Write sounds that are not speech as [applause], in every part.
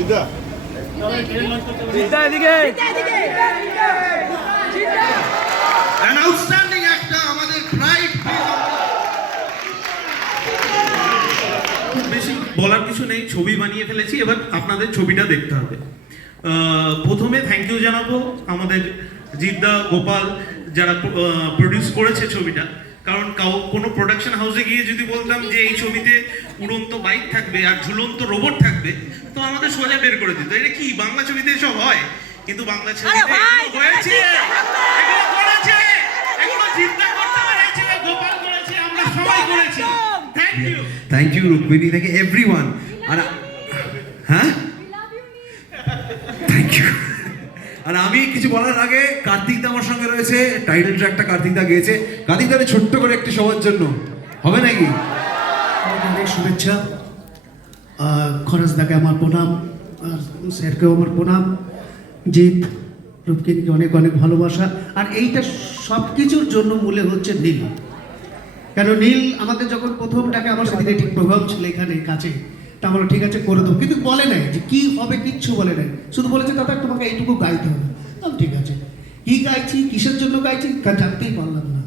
আমাদের বেশি বলার কিছু নেই ছবি বানিয়ে ফেলেছি এবার আপনাদের ছবিটা দেখতে হবে। আহ, প্রথমে থ্যাংক ইউ জানাব আমাদের জিদ্দা গোপাল যারা প্রডিউস করেছে ছবিটা। কারণ কাউ কোনো প্রোডাকশন হাউসে গিয়ে যদি বলতাম যে এই ছবিতে উড়ন্ত বাইক থাকবে আর ঝুলন্ত রোবট থাকবে তো আমাদের সোজা বের করে দিত। এটা কি বাংলা ছবিতে এসব হয়? কিন্তু বাংলা ছবিতে ভাই, এগুলো হয়েছে। এগুলো করেছে। এগুলো জিদ্দা করতে পেরেছে গোপাল করেছে আমরা সবাই করেছি। Thank you thank you Rukmini থেকে এভরি ওয়ান আর হ্যাঁ থ্যাংক ইউ আর আমি কিছু বলার আগে কার্তিক দা আমার সঙ্গে রয়েছে টাইটেল ট্র্যাকটা কার্তিক দা গেয়েছে। কার্তিক দা ছোট্ট করে একটি সবার জন্য। হবে নাকি? শুভেচ্ছা। খরচদাকে আমার প্রণাম, আর স্যারকেও আমার প্রণাম। জিৎ, রূপকিনকে অনেক অনেক ভালোবাসা। আর এইটা সব কিছুর জন্য মূলে হচ্ছে নীল। কেন নীল আমাকে যখন প্রথম ডাকে, আমার সেদিকে ঠিক প্রভাব ছিল এখানে, কাছে। তা আমরা ঠিক আছে করে দেবো কিন্তু বলে নাই যে কী হবে কিচ্ছু বলে নাই। শুধু বলেছে দাদা তোমাকে এইটুকু গাইতে হবে। আমি ঠিক আছে। কি গাইছি কিসের জন্য গাইছি তা জানতেই পারলাম না।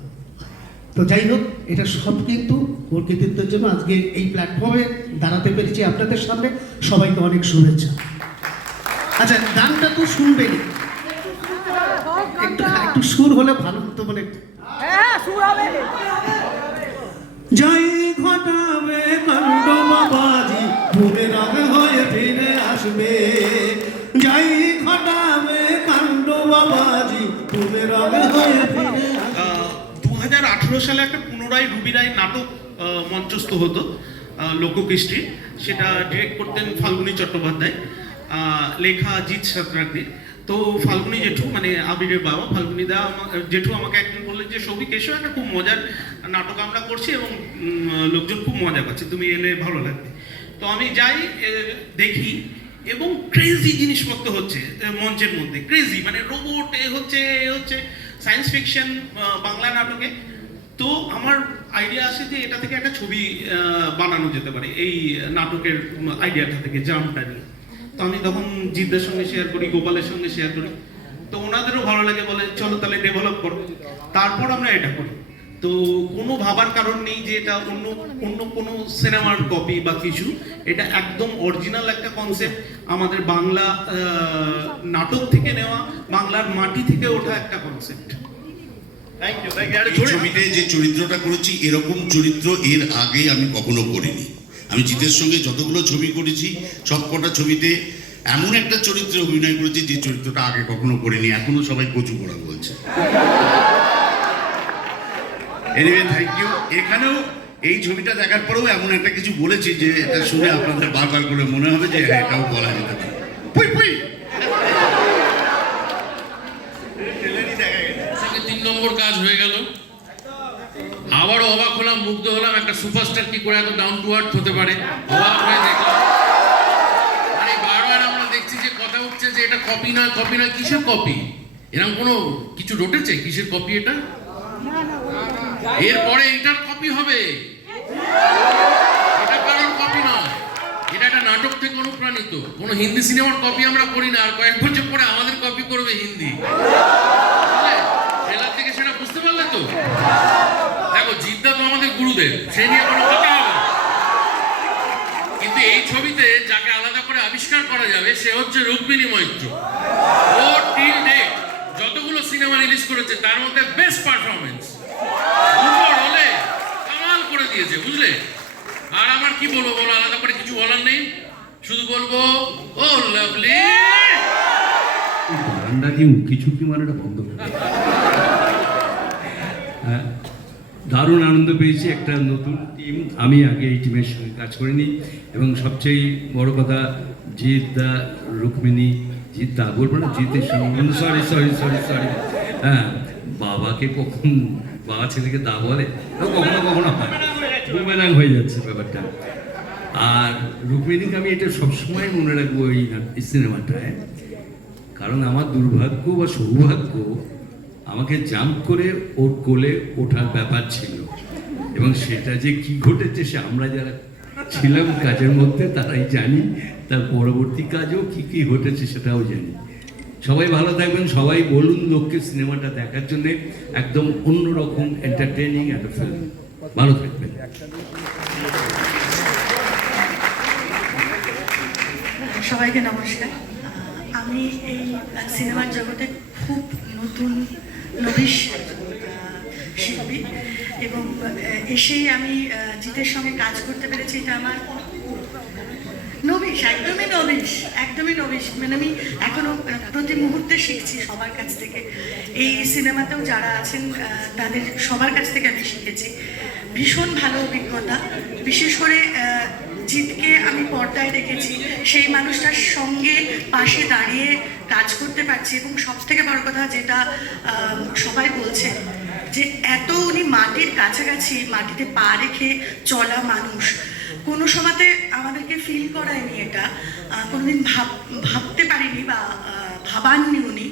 তো যাই হোক এটা সব কিন্তু ওর কৃতিত্বের জন্য আজকে এই প্ল্যাটফর্মে দাঁড়াতে পেরেছি আপনাদের সামনে। সবাইকে অনেক শুভেচ্ছা। আচ্ছা গানটা তো শুনবেনই একটু একটু সুর হলে ভালো হতো মানে হ্যাঁ হবে। যাই ঘটাবে কাণ্ড বাবাজি রঙ হয়ে ফিরে আসবে। যাই ঘটাবে কাণ্ড বাবাজি রঙ হয়ে ফিরে হাজার আঠেরো সালে একটা পুনরায় রুবি রায় নাটক মঞ্চস্থ হতো লোককৃষ্টি সেটা ডিরেক্ট করতেন ফাল্গুনী চট্টোপাধ্যায় লেখা জিৎ সাঁতরাকদের তো ফাল্গুনী জেঠু মানে আবিরের বাবা, ফাল্গুনী দা জেঠু আমাকে একদিন বললেন যে, সৌভিক, এসো, একটা খুব মজার নাটক আমরা করছি এবং লোকজন খুব মজা পাচ্ছে তুমি এলে ভালো লাগবে। তো আমি যাই দেখি। এবং ক্রেজি জিনিসপত্র হচ্ছে মঞ্চের মধ্যে। ক্রেজি মানে রোবট এ হচ্ছে এ হচ্ছে সায়েন্স ফিকশন বাংলা নাটকে। তো আমার আইডিয়া আসে যে এটা থেকে একটা ছবি বানানো যেতে পারে, এই নাটকের আইডিয়াটা থেকে জামটা নিয়ে। তো আমি তখন জিদ্দার সঙ্গে শেয়ার করি, গোপালের সঙ্গে শেয়ার করি। তো ওনাদেরও ভালো লাগে বলে, চলো তাহলে ডেভেলপ করো। তারপর আমরা এটা করি। তো কোনো ভাবার কারণ নেই যে এটা অন্য অন্য কোনো সিনেমার কপি বা কিছু। এটা একদম অরিজিনাল একটা কনসেপ্ট আমাদের বাংলা নাটক থেকে নেওয়া বাংলার মাটি থেকে ওঠা একটা কনসেপ্ট ছবিতে যে চরিত্রটা করেছি এরকম চরিত্র এর আগে আমি কখনো করিনি। আমি জিতের সঙ্গে যতগুলো ছবি করেছি সব কটা ছবিতে এমন একটা চরিত্রে অভিনয় করেছি যে চরিত্রটা আগে কখনো করিনি। এখনও সবাই কচু করা বলছে। এনিওয়ে থ্যাংক ইউ এখানেও এই ছবিটা দেখার পরেও এমন একটা কিছু বলেছি যে এটা শুনে আপনাদের বারবার করে মনে হবে যে হ্যাঁ এটাও বলা যেতে পারে। পুই পুই। তিন নম্বর কাজ হয়ে গেল। আবারও অবাক হলাম মুগ্ধ হলাম একটা সুপারস্টার কি করে এত ডাউন টু আর্থ হতে পারে? অবাক হয়ে দেখলাম। মানে বারবার আমরা দেখছি যে কথা উঠছে যে এটা কপি নয় কপি নয় কিসের কপি এরকম কোনো কিছু রটেছে? কিসের কপি এটা? এরপরে এটার কপি হবে। এটা একটা নাটক থেকে অনুপ্রাণিত। কোনো হিন্দি সিনেমার কপি আমরা করি না। আর কয়েক বছর পরে আমাদের কপি করবে হিন্দি। ট্রেলার থেকে সেটা বুঝতে পারলে তো? দেখো, জিদ্দা তো আমাদের গুরুদেব। সেই নিয়ে কোনো কথা হবে কিন্তু এই ছবিতে যাকে আলাদা করে আবিষ্কার করা যাবে, সে হচ্ছে রুক্মিণী মৈত্র। ও টিল ডেট যতগুলো সিনেমা রিলিজ করেছে, তার মধ্যে বেস্ট পারফরমেন্স উপর কামাল করে দিয়েছে বুঝলে? আর আমার কি বলব বলো আলাদা করে কিছু বলার নেই। শুধু বলব ও লাভলি বারান্দা দিয়ে উঁকি ঝুঁকি মারাটা বন্ধ হ্যাঁ, দারুণ আনন্দ পেয়েছি একটা নতুন টিম আমি আগে এই টিমের সঙ্গে কাজ করিনি। এবং সবচেয়ে বড় কথা জিৎ দা রুক্মিণী জিৎ দা বলব না জিতের সঙ্গে সরি সরি সরি সরি হ্যাঁ বাবাকে কখন বাবা ছেলেকে দা বলে কখনো কখনো হয়। বুমেরাং হয়ে যাচ্ছে ব্যাপারটা। আর রুক্মিণীকে আমি এটা সবসময় মনে রাখব এই সিনেমাটায়, কারণ আমার দুর্ভাগ্য বা সৌভাগ্য আমাকে জাম্প করে ওর কোলে ওঠার ব্যাপার ছিল। এবং সেটা যে কি ঘটেছে সে আমরা যারা ছিলাম কাজের মধ্যে, তারাই জানি। তার পরবর্তী কাজও কি কি ঘটেছে সেটাও জানি। সবাই ভালো থাকবেন, সবাই বলুন লোককে সিনেমাটা দেখার জন্য একদম অন্যরকম এন্টারটেইনিং একটা ফিল্ম ভালো থাকবেন। সবাইকে নমস্কার। আমি এই সিনেমার জগতে খুব নতুন নবিশ শিল্পী। এবং এসেই আমি জিতের সঙ্গে কাজ করতে পেরেছি। এটা আমার নবিশ একদমই নবিশ একদমই নবিশ। মানে আমি এখনও আহ, প্রতি মুহূর্তে শিখছি সবার কাছ থেকে। এই সিনেমাতেও যারা আছেন তাদের সবার কাছ থেকে আমি শিখেছি। ভীষণ ভালো অভিজ্ঞতা। বিশেষ করে জিতকে আমি পর্দায় দেখেছি। সেই মানুষটার সঙ্গে পাশে দাঁড়িয়ে কাজ করতে পারছি এবং সব থেকে বড় কথা যেটা সবাই বলছে যে এত উনি মাটির কাছাকাছি মাটিতে পা রেখে চলা মানুষ। কোনো সময়তে আমাদেরকে ফিল করায়নি এটা। কোনোদিন ভাব, ভাবতে পারিনি বা ভাবাননি উনি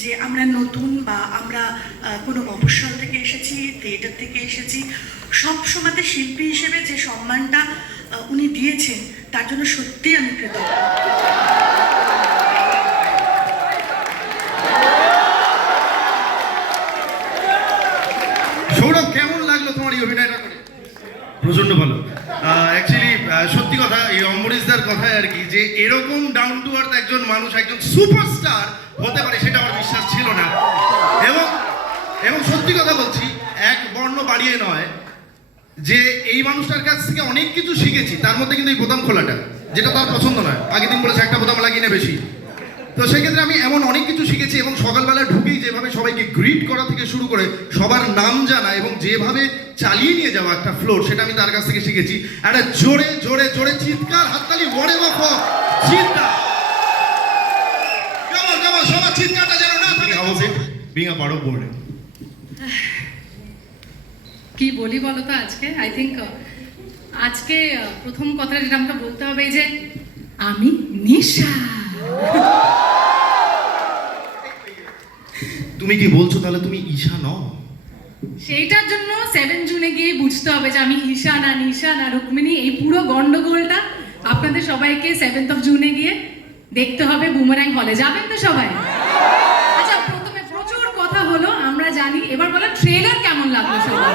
যে আমরা নতুন বা আমরা কোনো মফস্বল থেকে এসেছি থিয়েটার থেকে এসেছি। সব সময়তে শিল্পী হিসেবে যে সম্মানটা উনি দিয়েছেন, তার জন্য সত্যিই আমি কৃতজ্ঞ সৌরভ কেমন লাগল তোমার এই অভিনয়টা করে প্রচণ্ড ভালো অ্যাকচুয়ালি সত্যি কথা এই অম্বরীশদার কথায় আর কি যে এরকম ডাউন টু আর্থ একজন মানুষ, একজন সুপারস্টার হতে পারে, সেটা আমার বিশ্বাস ছিল না। এবং এবং সত্যি কথা বলছি, এক বর্ণ বাড়িয়ে নয় যে এই মানুষটার কাছ থেকে অনেক কিছু শিখেছি, তার মধ্যে কিন্তু এই বোতাম খোলাটা, যেটা তার পছন্দ নয়। আগের দিন বলেছে, একটা বোতাম লাগিয়ে বেশি। তো সেক্ষেত্রে আমি এমন অনেক কিছু শিখেছি এবং সকালবেলা ঢুকেই যেভাবে সবাইকে গ্রিট করা থেকে শুরু করে সবার নাম জানা এবং যেভাবে চালিয়ে নিয়ে যাওয়া একটা ফ্লোর সেটা আমি তার কাছ থেকে শিখেছি। একটা জোরে জোরে জোরে চিৎকার, হাততালি ওয়ারে বা চিৎকার কেমন কেমন? সবার চিৎকারটা যেন না থাকে। অবশ্যই বিং আ পার্ট অফ বোর্ডে কি বলি বলো তো আজকে? আই থিঙ্ক আজকে প্রথম কথাটা যেটা আমাকে বলতে হবে যে আমি নিশা। তুমি কি বলছো তাহলে তুমি ঈশা নও? সেইটার জন্য সেভেন জুনে গিয়ে বুঝতে হবে যে আমি ঈশা না নিশা না রুক্মিণী এই পুরো গন্ডগোলটা আপনাদের সবাইকে সেভেন্থ অফ জুনে গিয়ে দেখতে হবে বুমারাং হলে যাবেন তো সবাই? আচ্ছা প্রথমে প্রচুর কথা হলো, আমরা জানি। এবার বলো ট্রেলার কেমন লাগল সবাই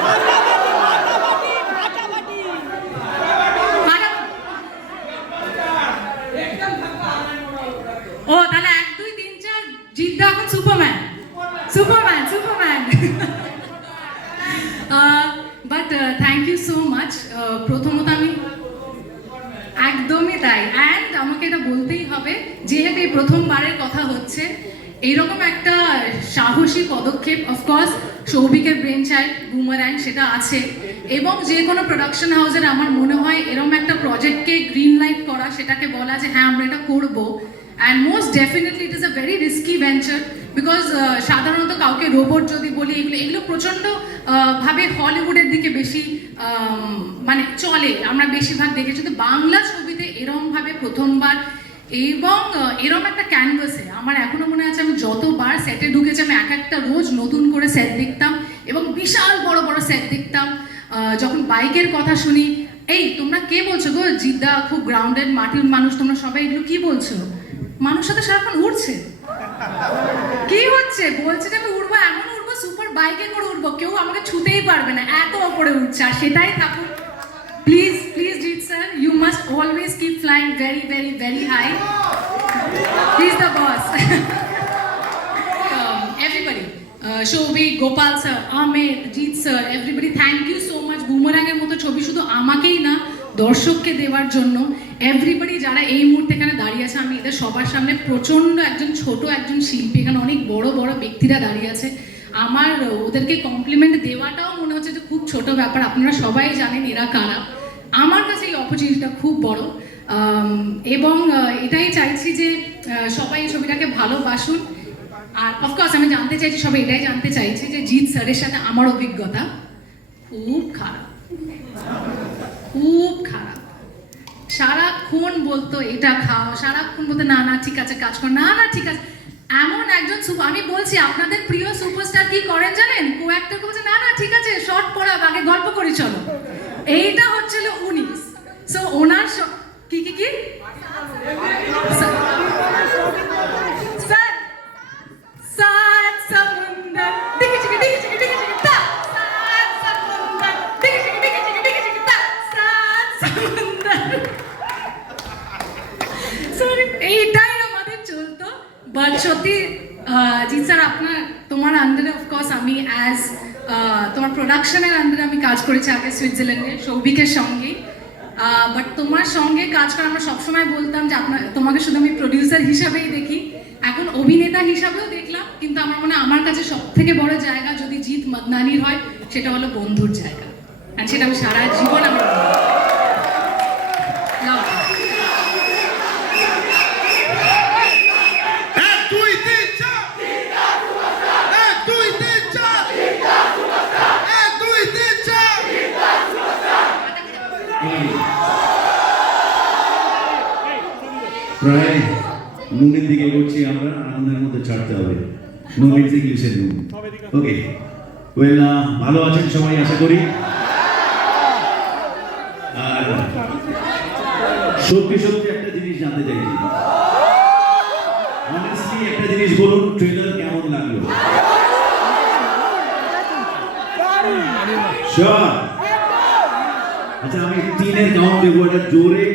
ও, তাহলে এক, দুই, তিন, চার, জিদ্দা এখন Superman Superman Superman but thank you so much প্রথমত আমি একদমই তাই অ্যান্ড আমাকে এটা বলতেই হবে যেহেতু এই প্রথমবারের কথা হচ্ছে এইরকম একটা সাহসী পদক্ষেপ অফকোর্স সৌভিকের ব্রেন চাইল্ড বুমারাং সেটা আছে। এবং যে কোনো প্রোডাকশন হাউসের আমার মনে হয় এরকম একটা প্রজেক্টকে গ্রিন লাইট করা, সেটাকে বলা যে হ্যাঁ আমরা এটা করব। And most definitely it is a very risky venture because সাধারণত কাউকে রোবট যদি বলি, এগুলো এগুলো প্রচণ্ড ভাবে হলিউডের দিকে বেশি মানে চলে। আমরা বেশিরভাগ দেখেছি। তো বাংলা ছবিতে এরমভাবে প্রথমবার এবং এরম একটা ক্যানভাসে আমার এখনও মনে আছে আমি যতবার সেটে ঢুকেছি, আমি এক একটা রোজ নতুন করে সেট দেখতাম এবং বিশাল বড় বড় সেট দেখতাম। যখন বাইকের কথা শুনি, এই, তোমরা কে বলছো গো? জিদ্দা, খুব গ্রাউন্ডেড মাটির মানুষ, তোমরা সবাই এগুলো কি বলছো? মানুষ সাথে সারাক্ষণ উঠছে কি হচ্ছে? বলছে যে আমি উঠবো এমন উঠবো সুপার বাইকে করে উঠবো কেউ আমাকে ছুতেই পারবে না, এত ওপরে উঠছে আর সেটাই থাকুক। Please please sir you must always keep flying very very very high He's the boss. [laughs] um, everybody. Uh, Shobhi, Gopal sir, Ahmed, Jeet sir, everybody, thank you so much. এর মতো ছবি শুধু আমাকেই না দর্শককে দেওয়ার জন্য এভরিবডি যারা এই মুহূর্তে এখানে দাঁড়িয়ে আছে আমি এদের সবার সামনে প্রচণ্ড একজন ছোট একজন শিল্পী এখানে অনেক বড় বড় ব্যক্তিরা দাঁড়িয়ে আছে আমার ওদেরকে কমপ্লিমেন্ট দেওয়াটাও মনে হচ্ছে যে খুব ছোট ব্যাপার আপনারা সবাই জানেন এরা কারা আমার কাছে এই অপরচুনিটিটা খুব বড়। এবং এটাই চাইছি যে সবাই এই ছবিটাকে ভালোবাসুন। আর অফকোর্স আমি জানতে চাইছি, সবাই এটাই জানতে চাইছি যে জিৎ স্যারের সাথে আমার অভিজ্ঞতা খুব খারাপ। খুব খারাপ। সারাক্ষণ বলতো, এটা খাও। সারাক্ষণ বলতো, না না, ঠিক আছে, কাজ কর। না না, ঠিক আছে। এমন একজন আমি বলছি, আপনাদের প্রিয় সুপারস্টার কি করেন জানেন? কো অ্যাক্টরকে বলছে, না না, ঠিক আছে, শর্ট পড়া আগে গল্প করি, চলো। এইটা হচ্ছিল উনিশ। সো ওনার কি কি কি? করেছি আগে সুইজারল্যান্ডে সৌভিকের সঙ্গে। বাট তোমার সঙ্গে কাজ করে আমরা সবসময় বলতাম যে আপনার, তোমাকে শুধু আমি প্রডিউসার হিসাবেই দেখি। এখন অভিনেতা হিসাবেও দেখলাম, কিন্তু আমার মনে আমার কাছে সব থেকে বড় জায়গা যদি জিৎ মদনানির হয়, সেটা হলো বন্ধুর জায়গা। আর সেটা আমি সারা জীবন আমার Love you. এক দুই তিন চার এক দুই তিন চার এক দুই তিন চার প্রায় নুনের দিকে এগোচ্ছি আমরা আনন্দের মধ্যে ছাড়তে হবে। নুন মিনস ইংলিশের নুন। ওকে ওয়েল ভালো আছেন সবাই আশা করি। আর সত্যি সত্যি একটা জিনিস জানতে চাইছি। অনেস্টলি একটা জিনিস বলুন ট্রেলার কেমন লাগল? Sure. আচ্ছা আমি তিনের কাউন্ট দেবো, এটা জোরে।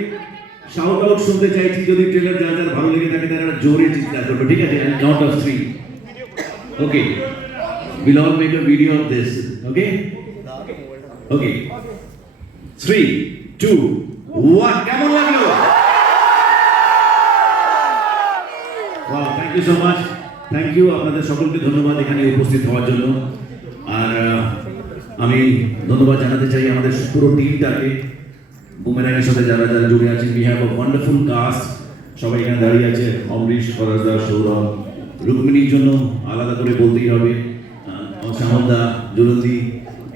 শাউট আউট শুনতে চাইছি, যদি ট্রেলার যা যার ভালো লেগে থাকে, তারা জোরে চিৎকার করবে, ঠিক আছে? Count of three okay will all make a video of this okay okay three two one কেমন লাগল? Thank you so much thank you আপনাদের সকলকে ধন্যবাদ এখানে উপস্থিত হওয়ার জন্য। আমি ধন্যবাদ জানাতে চাই আমাদের পুরো টিমটাকে। বুমেরাঙের সাথে যারা যারা জুড়ে আছেন we have a wonderful cast সবাই এখানে দাঁড়িয়ে আছে অমরিশ ফরাজদা সৌরভ। রুক্মিণীর জন্য আলাদা করে বলতেই হবে শ্যামলদা জুলন্দি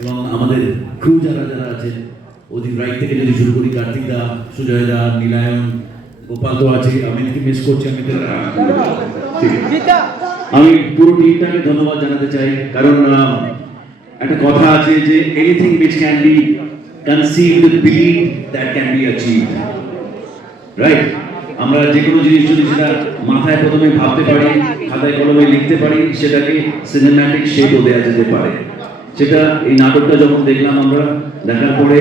এবং আমাদের ক্রু যারা যারা আছেন ওদিন রাইট থেকে যদি শুরু করি কার্তিক দা সুজয় দা নীলায়ন গোপাল তো আছে আমি কি মিস করছি আমি আমি পুরো টিমটাকে ধন্যবাদ জানাতে চাই কারণ একটা কথা আছে যে anything which can be conceived believe that can be achieved right আমরা যে কোনো জিনিস যদি সেটা মাথায় প্রথমে ভাবতে পারি, খাতায় কলমে লিখতে পারি, সেটাকে সিনেম্যাটিক শেপও দেওয়া যেতে পারে। সেটা এই নাটকটা যখন দেখলাম আমরা, দেখার পরে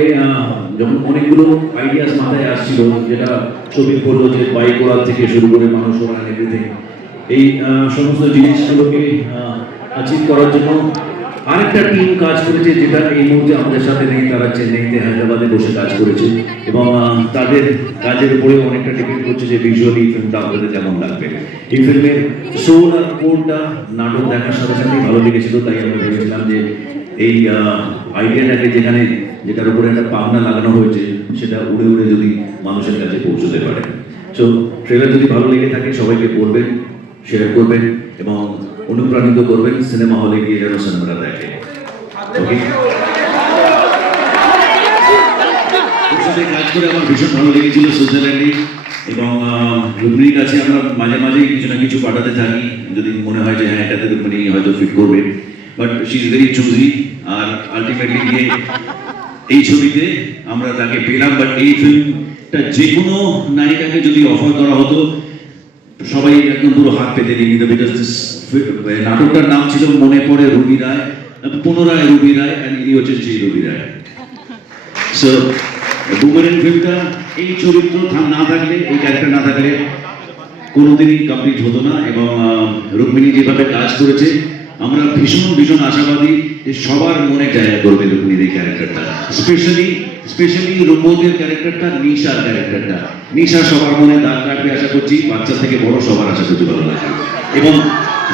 যখন অনেকগুলো আইডিয়াস মাথায় আসছিল, যেটা ছবি করল যে বাইক ওড়ার থেকে শুরু করে মানুষ ওড়ান এভরিথিং এই সমস্ত জিনিসগুলোকে অ্যাচিভ করার জন্য আরেকটা টিম কাজ করেছে যেটা এই মুহূর্তে আমাদের সাথে নেই, তারা চেন্নাইতে হায়দ্রাবাদে বসে কাজ করেছে। এবং তাদের কাজের উপরে অনেকটা ডিপেন্ড করছে যে ভিজুয়ালি ফিল্মটা আপনাদের কেমন লাগবে। এই ফিল্মের সোল আর কোনটা, নাটক দেখার সাথে সাথেই ভালো লেগেছিল, তাই আমরা ভেবেছিলাম যে এই আইডিয়াটাকে যেখানে, যেটার উপরে একটা পাবনা লাগানো হয়েছে, সেটা উড়ে উড়ে যদি মানুষের কাছে পৌঁছতে পারে। সো ট্রেলার যদি ভালো লেগে থাকে, সবাইকে পড়বেন শেয়ার করবেন, এবং অনুপ্রাণিত করবেন, সিনেমা হলে গিয়ে যেন সিনেমাটা দেখে। কাজ করে আমার ভীষণ ভালো লেগেছিল সুইজারল্যান্ডে এবং রুক্মিণীর কাছে আমরা মাঝে মাঝেই কিছু না কিছু পাঠাতে থাকি। যদি মনে হয় যে হ্যাঁ এটাতে রুক্মিণী হয়তো ফিট করবে। But she is very choosy R ultimately গিয়ে এই ছবিতে আমরা তাকে পেলাম। বাট এই ফিল্মটা যে কোনো নায়িকাকে যদি অফার করা হতো, সবাই একদম পুরো হাত পেতে নিয়ে নিত বিকজ নাটকটার নাম ছিল মনে পড়ে রবি রায় পুনরায় রবি রায় অ্যান্ড ইনি হচ্ছেন সেই রবি রায়। সো বুমারেন ফিল্মটা এই চরিত্র না থাকলে, এই ক্যারেক্টার না থাকলে কোনোদিনই কমপ্লিট হতো না এবং রুক্মিণী যেভাবে কাজ করেছে, আমরা ভীষণ ভীষণ আশাবাদী যে সবার মনে জায়গা করবে রুক্মিণীর এই ক্যারেক্টারটা স্পেশালি স্পেশালি রূপবতীর ক্যারেক্টারটা নিশার ক্যারেক্টারটা নিশা সবার মনে দাগ কাটবে আশা করছি, বাচ্চা থেকে বড় সবার আশা করছি ভালো লাগবে। এবং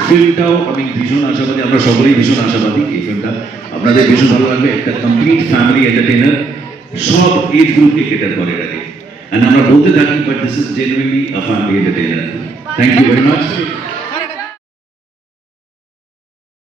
ফিল্মটাও আমি ভীষণ আশাবাদী, আমরা সকলেই ভীষণ আশাবাদী এই ফিল্মটা আপনাদের ভীষণ ভালো লাগবে, একটা কমপ্লিট ফ্যামিলি এন্টারটেইনার সব এজ গ্রুপকে কেটার করে রাখে অ্যান্ড আমরা বলতে থাকি but this is genuinely a family entertainer thank you very much